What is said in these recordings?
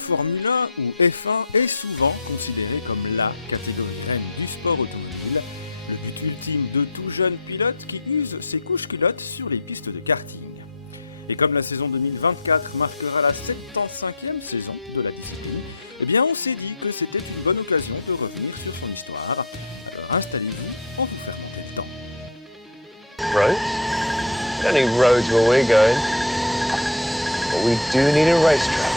Formule 1 ou F1 est souvent considérée comme la catégorie reine du sport automobile, le but ultime de tout jeune pilote qui use ses couches culottes sur les pistes de karting. Et comme la saison 2024 marquera la 75e saison de la discipline, eh bien on s'est dit que c'était une bonne occasion de revenir sur son histoire. Alors installez-vous en vous faire monter le temps. Roads? We don't need roads where we're going. But we do need a racetrack.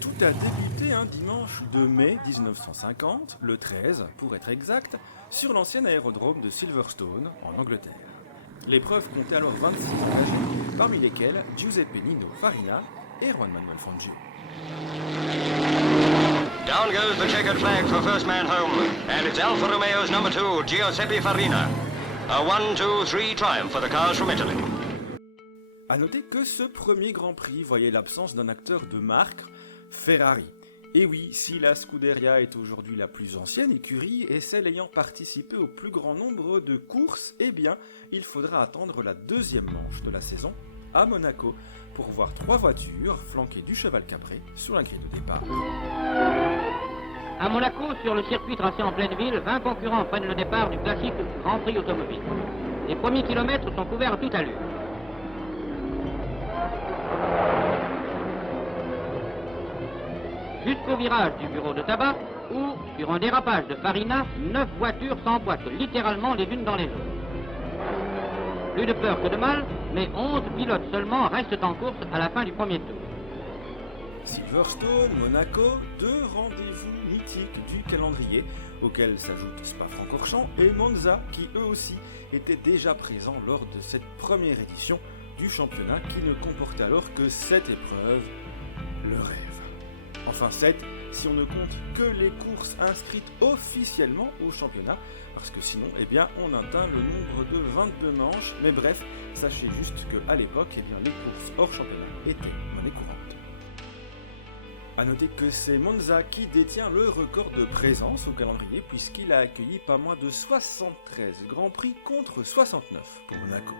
Tout a débuté un dimanche de mai 1950, le 13 pour être exact, sur l'ancien aérodrome de Silverstone en Angleterre. L'épreuve comptait alors 26 engagés, parmi lesquels Giuseppe Nino Farina et Juan Manuel Fangio. Down goes the checkered flag for first man home, and it's Alfa Romeo's number 2, Giuseppe Farina. A 1-2-3 triumph for the cars from Italy. A noter que ce premier Grand Prix voyait l'absence d'un acteur de marque, Ferrari. Et oui, si la Scuderia est aujourd'hui la plus ancienne écurie et celle ayant participé au plus grand nombre de courses, eh bien, il faudra attendre la deuxième manche de la saison, à Monaco, pour voir 3 voitures flanquées du cheval capré sur la grille de départ. À Monaco, sur le circuit tracé en pleine ville, 20 concurrents prennent le départ du classique Grand Prix automobile. Les premiers kilomètres sont couverts à toute allure. Jusqu'au virage du bureau de tabac, où, sur un dérapage de Farina, 9 voitures s'emboîtent littéralement les unes dans les autres. Plus de peur que de mal, mais 11 pilotes seulement restent en course à la fin du premier tour. Silverstone, Monaco, 2 rendez-vous mythiques du calendrier, auxquels s'ajoutent Spa-Francorchamps et Monza, qui eux aussi étaient déjà présents lors de cette première édition du championnat qui ne comportait alors que 7 épreuves, le rêve. Enfin 7, si on ne compte que les courses inscrites officiellement au championnat, parce que sinon, eh bien, on atteint le nombre de 22 manches, mais bref, sachez juste qu'à l'époque, eh bien, les courses hors championnat étaient monnaie courante. A noter que c'est Monza qui détient le record de présence au calendrier, puisqu'il a accueilli pas moins de 73 Grands Prix contre 69 pour Monaco.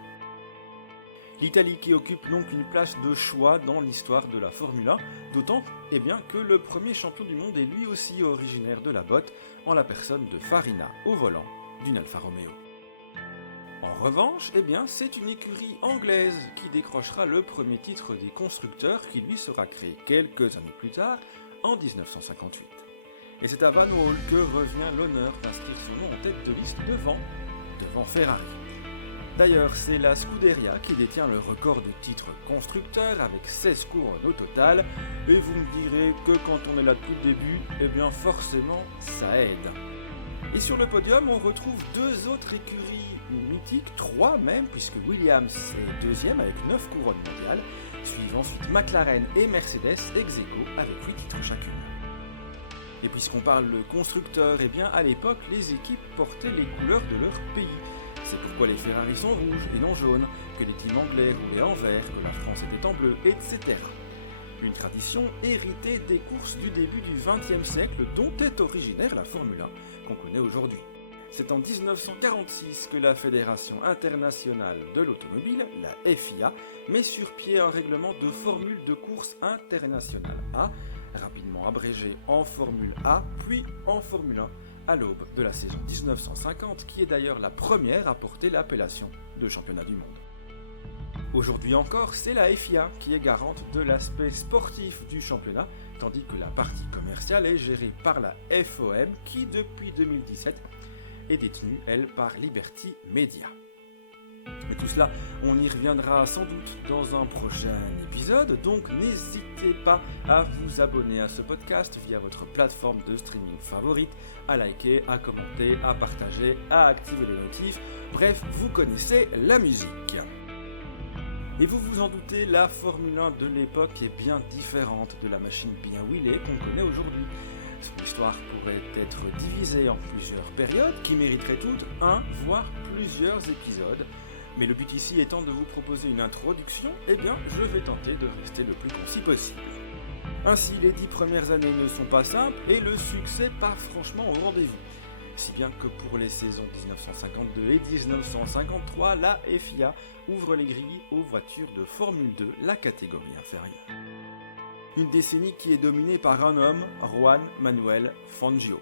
L'Italie qui occupe donc une place de choix dans l'histoire de la Formule 1, d'autant que le premier champion du monde est lui aussi originaire de la botte, en la personne de Farina au volant d'une Alfa Romeo. En revanche, c'est une écurie anglaise qui décrochera le premier titre des constructeurs qui lui sera créé quelques années plus tard, en 1958. Et c'est à Van Hall que revient l'honneur d'inscrire son nom en tête de liste devant Ferrari. D'ailleurs, c'est la Scuderia qui détient le record de titres constructeurs avec 16 couronnes au total, et vous me direz que quand on est là depuis le début, forcément, ça aide. Et sur le podium, on retrouve 2 autres écuries mythiques, 3 même, puisque Williams est deuxième avec 9 couronnes mondiales, suivent ensuite McLaren et Mercedes ex aequo avec 8 titres chacune. Et puisqu'on parle de constructeurs, à l'époque, les équipes portaient les couleurs de leur pays. C'est pourquoi les Ferrari sont rouges et non jaunes, que les teams anglais roulaient en vert, que la France était en bleu, etc. Une tradition héritée des courses du début du XXe siècle dont est originaire la Formule 1 qu'on connaît aujourd'hui. C'est en 1946 que la Fédération internationale de l'automobile, la FIA, met sur pied un règlement de formule de course internationale A, rapidement abrégé en Formule A, puis en Formule 1, à l'aube de la saison 1950, qui est d'ailleurs la première à porter l'appellation de championnat du monde. Aujourd'hui encore, c'est la FIA qui est garante de l'aspect sportif du championnat, tandis que la partie commerciale est gérée par la FOM, qui depuis 2017 est détenue, elle, par Liberty Media. Mais tout cela, on y reviendra sans doute dans un prochain épisode, donc n'hésitez pas à vous abonner à ce podcast via votre plateforme de streaming favorite, à liker, à commenter, à partager, à activer les notifs, bref, vous connaissez la musique. Et vous vous en doutez, la Formule 1 de l'époque est bien différente de la machine bien wheelée qu'on connaît aujourd'hui. Son histoire pourrait être divisée en plusieurs périodes qui mériteraient toutes un, voire plusieurs épisodes. Mais le but ici étant de vous proposer une introduction, je vais tenter de rester le plus concis possible. Ainsi, les 10 premières années ne sont pas simples et le succès pas franchement au rendez-vous. Si bien que pour les saisons 1952 et 1953, la FIA ouvre les grilles aux voitures de Formule 2, la catégorie inférieure. Une décennie qui est dominée par un homme, Juan Manuel Fangio.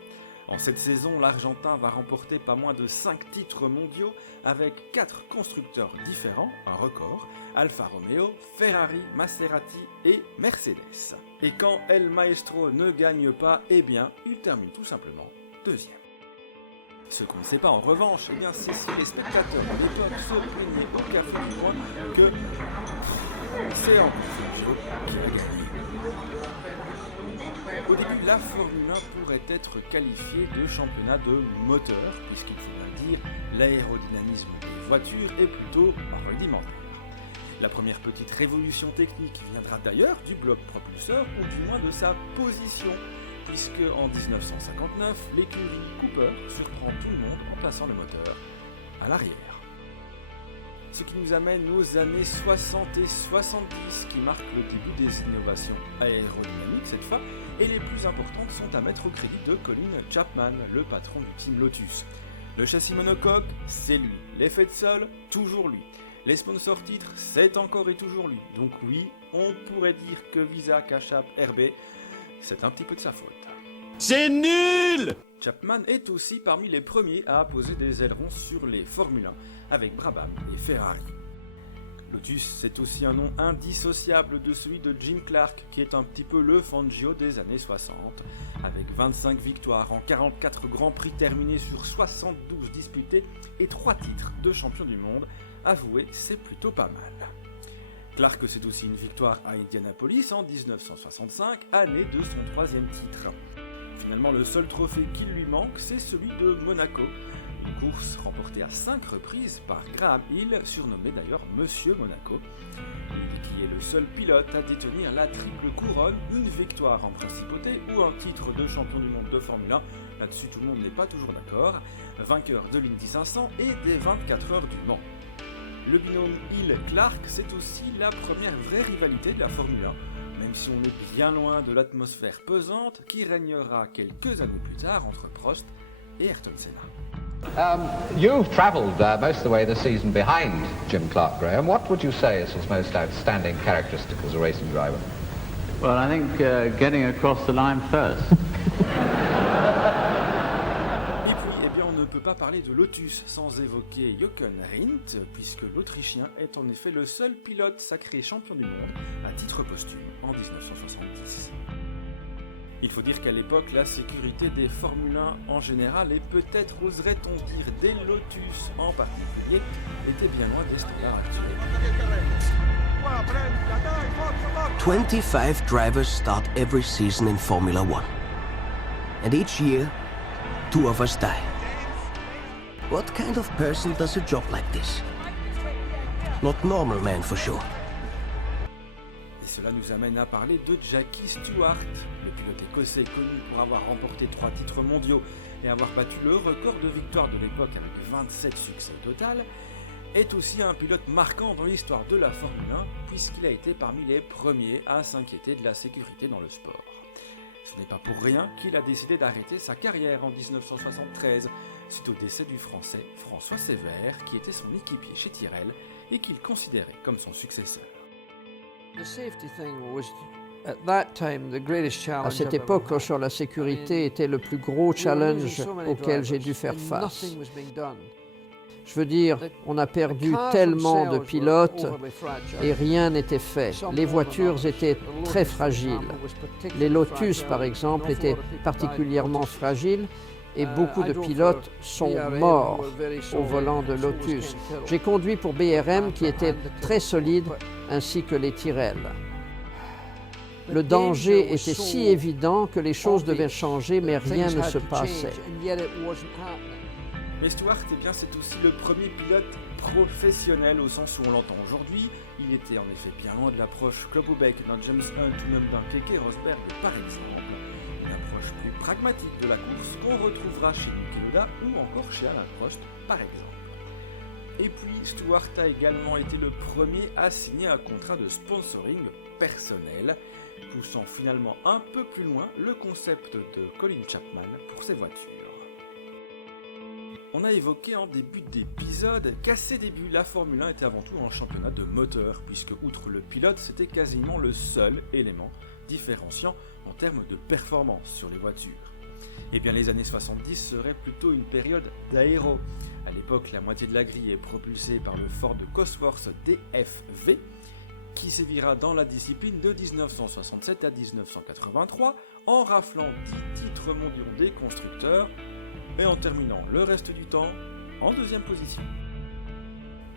En cette saison, l'Argentin va remporter pas moins de 5 titres mondiaux avec 4 constructeurs différents, un record, Alfa Romeo, Ferrari, Maserati et Mercedes. Et quand El Maestro ne gagne pas, eh bien, il termine tout simplement deuxième. Ce qu'on ne sait pas en revanche, eh bien, c'est si les spectateurs de l'époque se plaignaient au café du coin que c'est encore Fangio qui a gagné. Au début, la Formule 1 pourrait être qualifiée de championnat de moteur, puisqu'il faudra dire l'aérodynamisme des voitures est plutôt rudimentaire. La première petite révolution technique viendra d'ailleurs du bloc propulseur, ou du moins de sa position, puisque en 1959, l'écurie Cooper surprend tout le monde en plaçant le moteur à l'arrière. Ce qui nous amène aux années 60 et 70 qui marquent le début des innovations aérodynamiques cette fois, et les plus importantes sont à mettre au crédit de Colin Chapman, le patron du team Lotus. Le châssis monocoque, c'est lui. L'effet de sol, toujours lui. Les sponsors titres, c'est encore et toujours lui. Donc oui, on pourrait dire que Visa, Cash App, RB, c'est un petit peu de sa faute. C'est nul! Chapman est aussi parmi les premiers à apposer des ailerons sur les Formule 1 avec Brabham et Ferrari. Lotus, c'est aussi un nom indissociable de celui de Jim Clark, qui est un petit peu le Fangio des années 60, avec 25 victoires en 44 grands prix terminés sur 72 disputés et 3 titres de champion du monde. Avouez, c'est plutôt pas mal. Clark, c'est aussi une victoire à Indianapolis en 1965, année de son 3e titre. Finalement, le seul trophée qui lui manque, c'est celui de Monaco, une course remportée à 5 reprises par Graham Hill, surnommé d'ailleurs Monsieur Monaco, lui qui est le seul pilote à détenir la triple couronne, une victoire en principauté ou un titre de champion du monde de Formule 1, là-dessus tout le monde n'est pas toujours d'accord, vainqueur de l'Indy 500 et des 24 heures du Mans. Le binôme Hill-Clark, c'est aussi la première vraie rivalité de la Formule 1, même si on est bien loin de l'atmosphère pesante qui régnera quelques années plus tard entre Prost et Ayrton Senna. You've travelled most of the way this season behind Jim Clark, Graham. What would you say is his most outstanding characteristic as a racing driver? Well, I think getting across the line first. Et puis, eh bien, on ne peut pas parler de Lotus sans évoquer Jochen Rindt, puisque l'Autrichien est en effet le seul pilote sacré champion du monde à titre posthume en 1970. Il faut dire qu'à l'époque, la sécurité des Formule 1 en général, et peut-être oserait-on dire des Lotus en particulier, était bien loin des standards actuels. 25 drivers start every season in Formula 1. And each year, 2 of us die. What kind of person does a job like this? Not normal man for sure. Cela nous amène à parler de Jackie Stewart, le pilote écossais connu pour avoir remporté 3 titres mondiaux et avoir battu le record de victoire de l'époque avec 27 succès au total, est aussi un pilote marquant dans l'histoire de la Formule 1 puisqu'il a été parmi les premiers à s'inquiéter de la sécurité dans le sport. Ce n'est pas pour rien qu'il a décidé d'arrêter sa carrière en 1973 suite au décès du Français François Sévère qui était son équipier chez Tyrrell et qu'il considérait comme son successeur. À cette époque, sur la sécurité était le plus gros challenge auquel j'ai dû faire face. Je veux dire, on a perdu tellement de pilotes et rien n'était fait. Les voitures étaient très fragiles. Les Lotus, par exemple, étaient particulièrement fragiles et beaucoup de pilotes sont morts au volant de Lotus. J'ai conduit pour BRM qui était très solide, ainsi que les Tyrrell. Le danger était si évident que les choses devaient changer, mais rien ne se passait. Mais Stewart, eh bien, c'est aussi le premier pilote professionnel au sens où on l'entend aujourd'hui. Il était en effet bien loin de l'approche Kloppenbeck dans James Hunt ou même d'un Keke Rosberg par exemple. Une approche plus pragmatique de la course qu'on retrouvera chez Niki Lauda ou encore chez Alain Prost par exemple. Et puis Stewart a également été le premier à signer un contrat de sponsoring personnel, poussant finalement un peu plus loin le concept de Colin Chapman pour ses voitures. On a évoqué en début d'épisode qu'à ses débuts, la Formule 1 était avant tout un championnat de moteur, puisque outre le pilote, c'était quasiment le seul élément différenciant en termes de performance sur les voitures. Et bien les années 70 seraient plutôt une période d'aéro. À l'époque, la moitié de la grille est propulsée par le Ford Cosworth DFV, qui sévira dans la discipline de 1967 à 1983 en raflant 10 titres mondiaux des constructeurs et en terminant le reste du temps en deuxième position.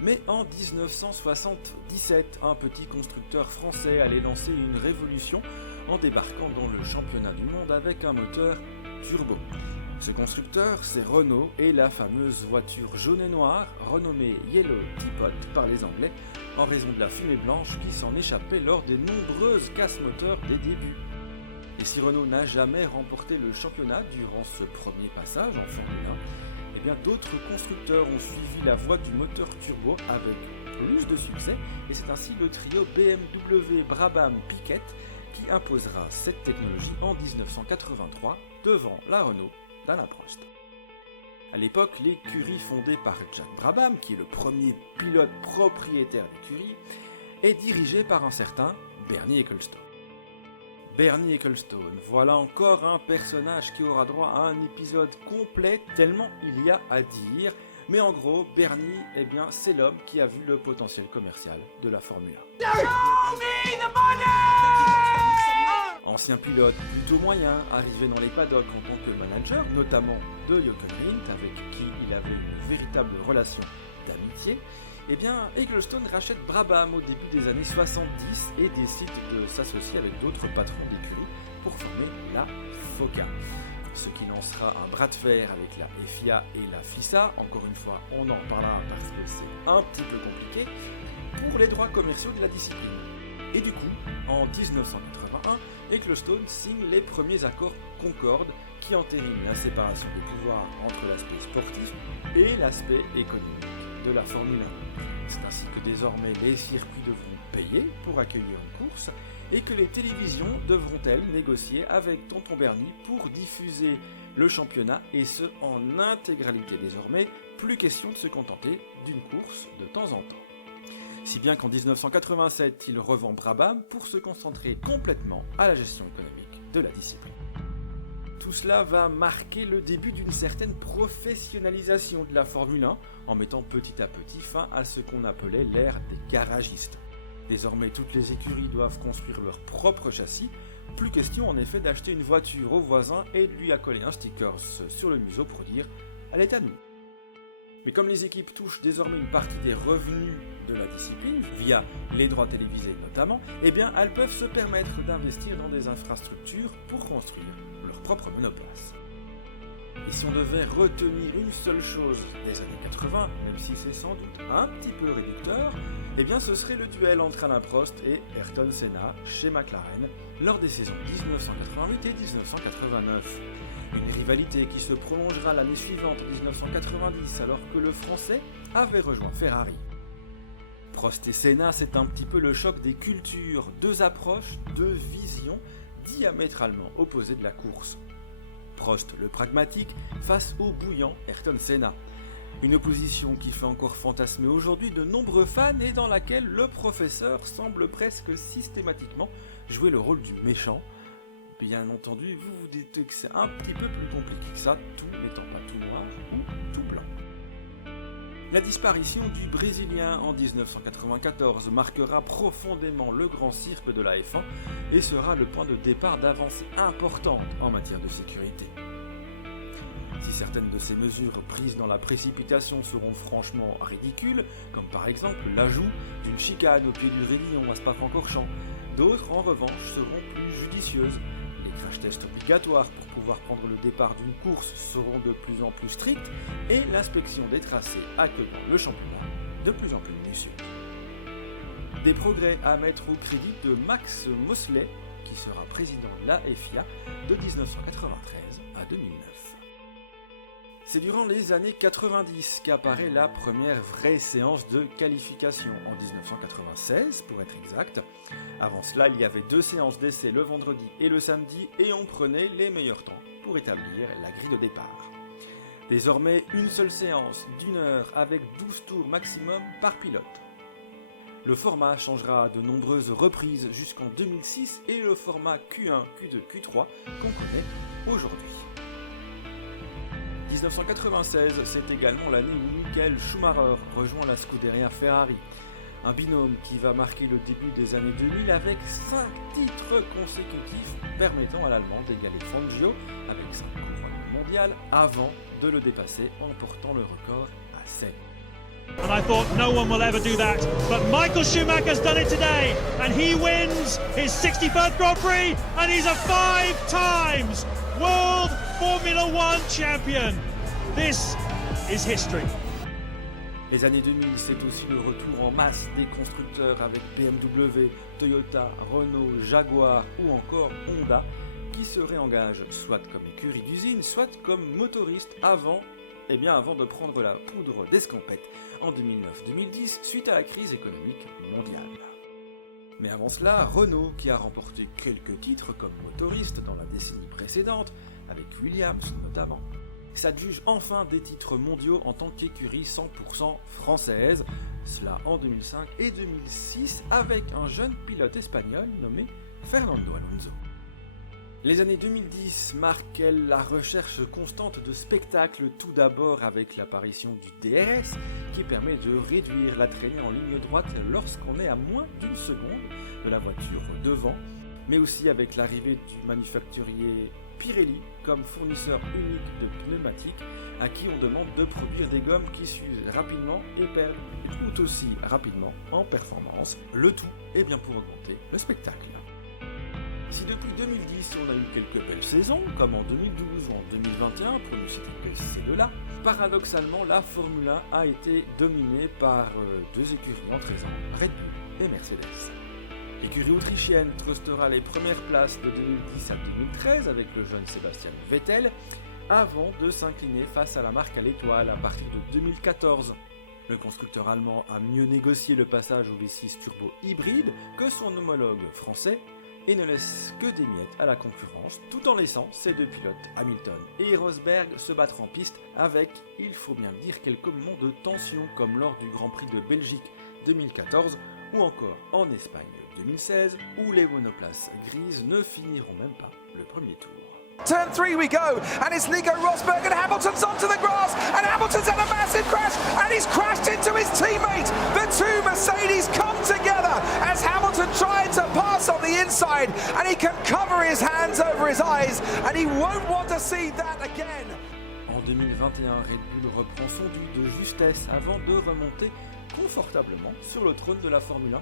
Mais en 1977, un petit constructeur français allait lancer une révolution en débarquant dans le championnat du monde avec un moteur turbo. Ce constructeur, c'est Renault et la fameuse voiture jaune et noire, renommée Yellow Teapot par les Anglais, en raison de la fumée blanche qui s'en échappait lors des nombreuses casses-moteurs des débuts. Et si Renault n'a jamais remporté le championnat durant ce premier passage en Formule 1, eh bien d'autres constructeurs ont suivi la voie du moteur turbo avec plus de succès, et c'est ainsi le trio BMW Brabham Piquet qui imposera cette technologie en 1983 devant la Renault d'Alain Prost. À l'époque, l'écurie fondée par Jack Brabham, qui est le premier pilote propriétaire d'écurie, est dirigée par un certain Bernie Ecclestone. Bernie Ecclestone, voilà encore un personnage qui aura droit à un épisode complet tellement il y a à dire, mais en gros, Bernie, eh bien, c'est l'homme qui a vu le potentiel commercial de la Formule 1. Ancien pilote plutôt moyen, arrivé dans les paddocks en tant que manager, notamment de Jochen Rindt, avec qui il avait une véritable relation d'amitié, eh bien, Ecclestone rachète Brabham au début des années 70 et décide de s'associer avec d'autres patrons d'écurie pour former la FOCA. Ce qui lancera un bras de fer avec la FIA et la FISA. Encore une fois, on en reparlera parce que c'est un petit peu compliqué, pour les droits commerciaux de la discipline. Et du coup, en 1981, Ecclestone signe les premiers accords Concorde qui entérinent la séparation des pouvoirs entre l'aspect sportif et l'aspect économique de la Formule 1. C'est ainsi que désormais les circuits devront payer pour accueillir une course et que les télévisions devront elles négocier avec Tonton Bernie pour diffuser le championnat, et ce en intégralité désormais, plus question de se contenter d'une course de temps en temps. Si bien qu'en 1987, il revend Brabham pour se concentrer complètement à la gestion économique de la discipline. Tout cela va marquer le début d'une certaine professionnalisation de la Formule 1, en mettant petit à petit fin à ce qu'on appelait l'ère des garagistes. Désormais, toutes les écuries doivent construire leur propre châssis, plus question en effet d'acheter une voiture au voisin et de lui accoler un sticker sur le museau pour dire « elle est à nous ». Mais comme les équipes touchent désormais une partie des revenus de la discipline, via les droits télévisés notamment, eh bien elles peuvent se permettre d'investir dans des infrastructures pour construire leur propre monoplace. Et si on devait retenir une seule chose des années 80, même si c'est sans doute un petit peu réducteur, eh bien ce serait le duel entre Alain Prost et Ayrton Senna chez McLaren lors des saisons 1988 et 1989. Une rivalité qui se prolongera l'année suivante, 1990, alors que le Français avait rejoint Ferrari. Prost et Senna, c'est un petit peu le choc des cultures, deux approches, deux visions diamétralement opposées de la course. Prost, le pragmatique, face au bouillant Ayrton Senna. Une opposition qui fait encore fantasmer aujourd'hui de nombreux fans et dans laquelle le professeur semble presque systématiquement jouer le rôle du méchant. Bien entendu, vous vous dites que c'est un petit peu plus compliqué que ça, tout n'étant pas tout noir ou tout blanc. La disparition du Brésilien en 1994 marquera profondément le grand cirque de la F1 et sera le point de départ d'avancées importantes en matière de sécurité. Si certaines de ces mesures prises dans la précipitation seront franchement ridicules, comme par exemple l'ajout d'une chicane au pied du raidillon à Spa-Francorchamps, d'autres en revanche seront plus judicieuses. Les crash tests obligatoires pour pouvoir prendre le départ d'une course seront de plus en plus stricts et l'inspection des tracés accueillant le championnat de plus en plus minutieuse. Des progrès à mettre au crédit de Max Mosley, qui sera président de la FIA de 1993 à 2009. C'est durant les années 90 qu'apparaît la première vraie séance de qualification, en 1996 pour être exact. Avant cela, il y avait 2 séances d'essai le vendredi et le samedi et on prenait les meilleurs temps pour établir la grille de départ. Désormais, une seule séance d'1 heure avec 12 tours maximum par pilote. Le format changera à de nombreuses reprises jusqu'en 2006 et le format Q1, Q2, Q3 qu'on connaît aujourd'hui. 1996, c'est également l'année où Michael Schumacher rejoint la Scuderia Ferrari. Un binôme qui va marquer le début des années 2000 avec 5 titres consécutifs permettant à l'Allemand d'égaler Fangio avec 5 couronnes mondiales avant de le dépasser en portant le record à 7. And I thought no one will ever do that, but Michael Schumacher's done it today, and he wins his 61st Grand Prix, and he's a 5 times World Formula One champion. This is history. Les années 2000, c'est aussi le retour en masse des constructeurs avec BMW, Toyota, Renault, Jaguar ou encore Honda, qui se réengagent soit comme écurie d'usine, soit comme motoriste avant de prendre la poudre d'escampette en 2009-2010 suite à la crise économique mondiale. Mais avant cela, Renault, qui a remporté quelques titres comme motoriste dans la décennie précédente, avec Williams notamment, s'adjuge enfin des titres mondiaux en tant qu'écurie 100% française, cela en 2005 et 2006 avec un jeune pilote espagnol nommé Fernando Alonso. Les années 2010 marquent la recherche constante de spectacles, tout d'abord avec l'apparition du DRS qui permet de réduire la traînée en ligne droite lorsqu'on est à moins d'1 seconde de la voiture devant, mais aussi avec l'arrivée du manufacturier Pirelli comme fournisseur unique de pneumatiques à qui on demande de produire des gommes qui s'usent rapidement et perdent tout aussi rapidement en performance, le tout est bien pour augmenter le spectacle. Si depuis 2010 on a eu quelques belles saisons, comme en 2012 ou en 2021, pour ne citer que ces deux-là, paradoxalement la Formule 1 a été dominée par 2 écuries en 13 ans, Red Bull et Mercedes. L'écurie autrichienne trustera les premières places de 2010 à 2013 avec le jeune Sébastien Vettel, avant de s'incliner face à la marque à l'étoile à partir de 2014. Le constructeur allemand a mieux négocié le passage au V6 turbo hybride que son homologue français, et ne laisse que des miettes à la concurrence, tout en laissant ses 2 pilotes, Hamilton et Rosberg, se battre en piste avec, il faut bien le dire, quelques moments de tension comme lors du Grand Prix de Belgique 2014 ou encore en Espagne 2016 où les monoplaces grises ne finiront même pas le premier tour. Turn 3 we go, and it's Nico Rosberg and Hamilton's onto the grass, and Hamilton's had a massive crash, and he's crashed into his teammate. The 2 Mercedes come together as Hamilton tried to pass on the inside, and he can cover his hands over his eyes, and he won't want to see that again. En 2021, Red Bull reprend son dû de justesse avant de remonter confortablement sur le trône de la Formule 1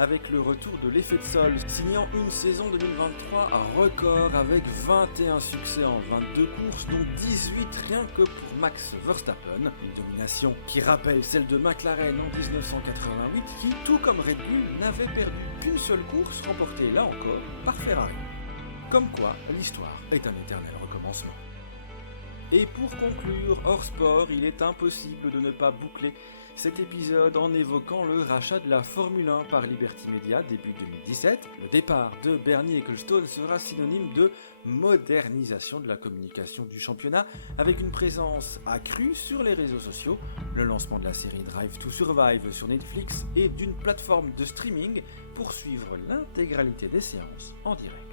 avec le retour de l'effet de sol, signant une saison 2023 à record avec 21 succès en 22 courses, dont 18 rien que pour Max Verstappen. Une domination qui rappelle celle de McLaren en 1988, qui, tout comme Red Bull, n'avait perdu qu'une seule course remportée là encore par Ferrari. Comme quoi, l'histoire est un éternel recommencement. Et pour conclure, hors sport, il est impossible de ne pas boucler cet épisode en évoquant le rachat de la Formule 1 par Liberty Media début 2017. Le départ de Bernie Ecclestone sera synonyme de modernisation de la communication du championnat avec une présence accrue sur les réseaux sociaux, le lancement de la série Drive to Survive sur Netflix et d'une plateforme de streaming pour suivre l'intégralité des séances en direct.